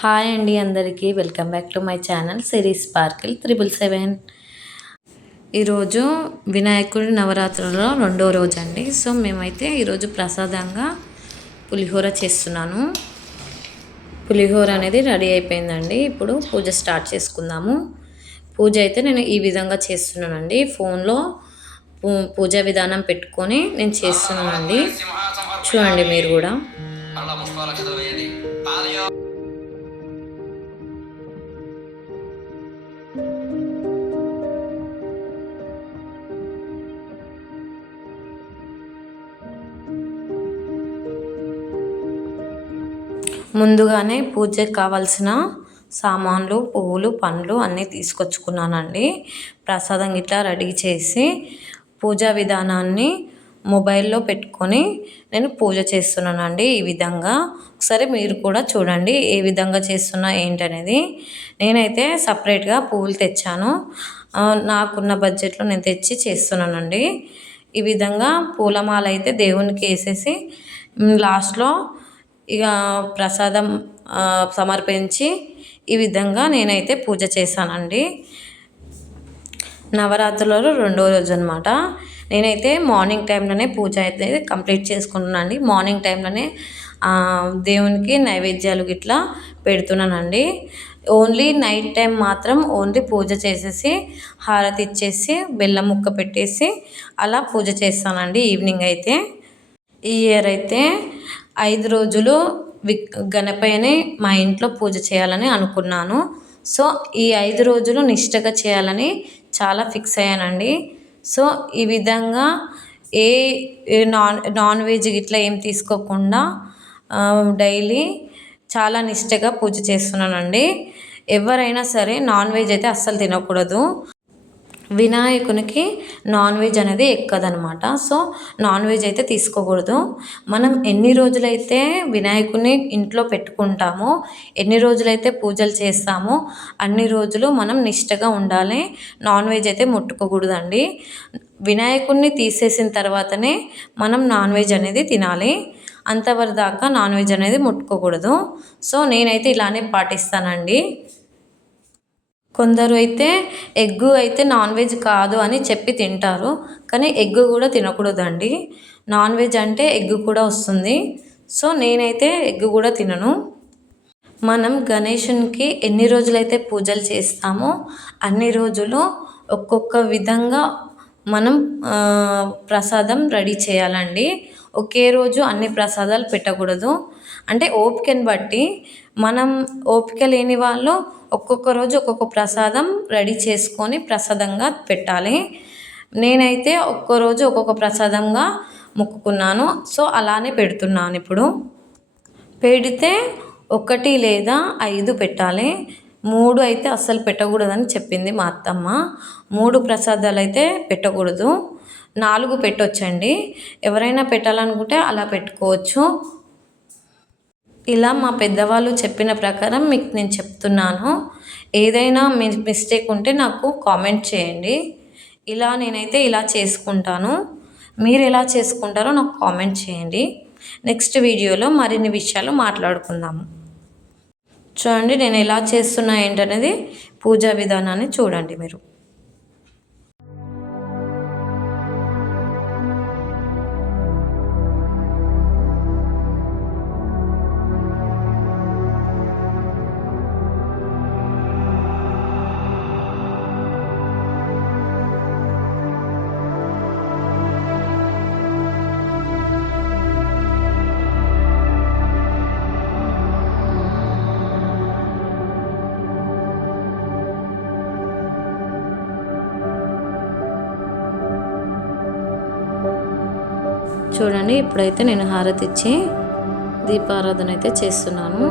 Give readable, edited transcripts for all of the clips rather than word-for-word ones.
Hi అండి అందరికీ welcome back to my channel series sparkle 777. ఈరోజు వినాయకుడి నవరాత్రులలో రెండో రోజు అండి. సో మేమైతే ఈరోజు ప్రసాదంగా పులిహోర చేస్తున్నాను. పులిహోర అనేది రెడీ అయిపోయిందండి. ఇప్పుడు పూజ స్టార్ట్ చేసుకుందాము. పూజ అయితే నేను ఈ విధంగా చేస్తున్నానండి. ఫోన్లో పూజా విధానం పెట్టుకొని నేను చేస్తున్నానండి. చూడండి మీరు కూడా. ముందుగానే పూజకి కావాల్సిన సామాన్లు, పువ్వులు, పండ్లు అన్నీ తీసుకొచ్చుకున్నానండి. ప్రసాదం ఇట్లా రెడీ చేసి పూజా విధానాన్ని మొబైల్లో పెట్టుకొని నేను పూజ చేస్తున్నానండి. ఈ విధంగా ఒకసారి మీరు కూడా చూడండి ఏ విధంగా చేస్తున్నా ఏంటనేది. నేనైతే సపరేట్గా పువ్వులు తెచ్చాను. నాకున్న బడ్జెట్లో నేను తెచ్చి చేస్తున్నానండి. ఈ విధంగా పూలమాల అయితే దేవునికి వేసేసి లాస్ట్లో ఇక ప్రసాదం సమర్పించి ఈ విధంగా నేనైతే పూజ చేశానండి. నవరాత్రులలో రెండో రోజు అనమాట. నేనైతే మార్నింగ్ టైంలోనే పూజ అయితే కంప్లీట్ చేసుకుంటున్నానండి. మార్నింగ్ టైంలోనే దేవునికి నైవేద్యాలు గిట్లా పెడుతున్నానండి. ఓన్లీ నైట్ టైం మాత్రం ఓన్లీ పూజ చేసేసి హారతి ఇచ్చేసి బెల్లం ముక్క పెట్టేసి అలా పూజ చేస్తానండి ఈవినింగ్ అయితే. ఈ ఇయర్ అయితే 5 రోజులు గణపయ్యని మా ఇంట్లో పూజ చేయాలని అనుకున్నాను. సో ఈ 5 రోజులు నిష్టగా చేయాలని చాలా ఫిక్స్ అయ్యానండి. సో ఈ విధంగా ఏ నాన్ వెజ్ ఇట్లా ఏం తీసుకోకుండా డైలీ చాలా నిష్టగా పూజ చేస్తున్నానండి. ఎవరైనా సరే నాన్ వెజ్ అయితే అస్సలు తినకూడదు. వినాయకునికి నాన్ వెజ్ అనేది ఎక్కదనమాట. సో నాన్ వెజ్ అయితే తీసుకోకూడదు. మనం ఎన్ని రోజులైతే వినాయకుని ఇంట్లో పెట్టుకుంటామో, ఎన్ని రోజులైతే పూజలు చేస్తామో అన్ని రోజులు మనం నిష్టగా ఉండాలి. నాన్ వెజ్ అయితే ముట్టుకోకూడదండి. వినాయకుడిని తీసేసిన తర్వాతనే మనం నాన్ వెజ్ అనేది తినాలి. అంతవరకు దాకా నాన్ వెజ్ అనేది ముట్టుకోకూడదు. సో నేనైతే ఇలానే పాటిస్తానండి. కొందరు అయితే ఎగ్గు అయితే నాన్ వెజ్ కాదు అని చెప్పి తింటారు. కానీ ఎగ్గు కూడా తినకూడదండి. నాన్ వెజ్ అంటే ఎగ్గు కూడా వస్తుంది. సో నేనైతే ఎగ్గు కూడా తినను. మనం గణేశునికి ఎన్ని రోజులైతే పూజలు చేస్తామో అన్ని రోజులు ఒక్కొక్క విధంగా మనం ప్రసాదం రెడీ చేయాలండి. ఒకే రోజు అన్ని ప్రసాదాలు పెట్టకూడదు. అంటే ఓపికని బట్టి మనం ఓపిక లేని వాళ్ళు ఒక్కొక్క రోజు ఒక్కొక్క ప్రసాదం రెడీ చేసుకొని ప్రసాదంగా పెట్టాలి. నేనైతే ఒక్కో రోజు ఒక్కొక్క ప్రసాదంగా మొక్కుకున్నాను. సో అలానే పెడుతున్నాను. ఇప్పుడు పెడితే 1 లేదా 5 పెట్టాలి. 3 అయితే అస్సలు పెట్టకూడదని చెప్పింది మా అత్తమ్మ. 3 ప్రసాదాలు అయితే పెట్టకూడదు. 4 పెట్టొచ్చండి. ఎవరైనా పెట్టాలనుకుంటే అలా పెట్టుకోవచ్చు. ఇలా మా పెద్దవాళ్ళు చెప్పిన ప్రకారం మీకు నేను చెప్తున్నాను. ఏదైనా మిస్టేక్ ఉంటే నాకు కామెంట్ చేయండి. నేనైతే ఇలా చేసుకుంటాను. మీరు ఎలా చేసుకుంటారో నాకు కామెంట్ చేయండి. నెక్స్ట్ వీడియోలో మరిన్ని విషయాలు మాట్లాడుకుందాము. చూడండి నేను ఎలా చేస్తున్నా ఏంటనేది పూజా విధానాన్ని చూడండి మీరు. చూడండి ఇప్పుడైతే నేను హారతి ఇచ్చి దీపారాధన అయితే చేస్తున్నాను.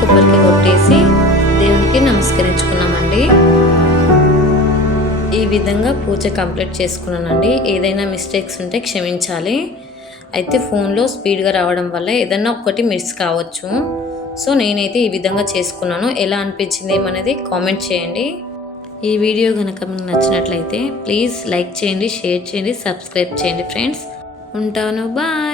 కొబ్బరికాయ కొట్టేసి దేవునికి నమస్కరించుకున్నామండి. ఈ విధంగా పూజ కంప్లీట్ చేసుకున్నానండి. ఏదైనా మిస్టేక్స్ ఉంటే క్షమించాలి. అయితే ఫోన్లో స్పీడ్గా రావడం వల్ల ఏదైనా ఒకటి మిస్ కావచ్చు. సో నేనైతే ఈ విధంగా చేసుకున్నాను. ఎలా అనిపించింది ఏమనేది కామెంట్ చేయండి. ఈ వీడియో కనుక మీకు నచ్చినట్లయితే ప్లీజ్ లైక్ చేయండి, షేర్ చేయండి, సబ్స్క్రైబ్ చేయండి ఫ్రెండ్స్. ఉంటాను, బాయ్.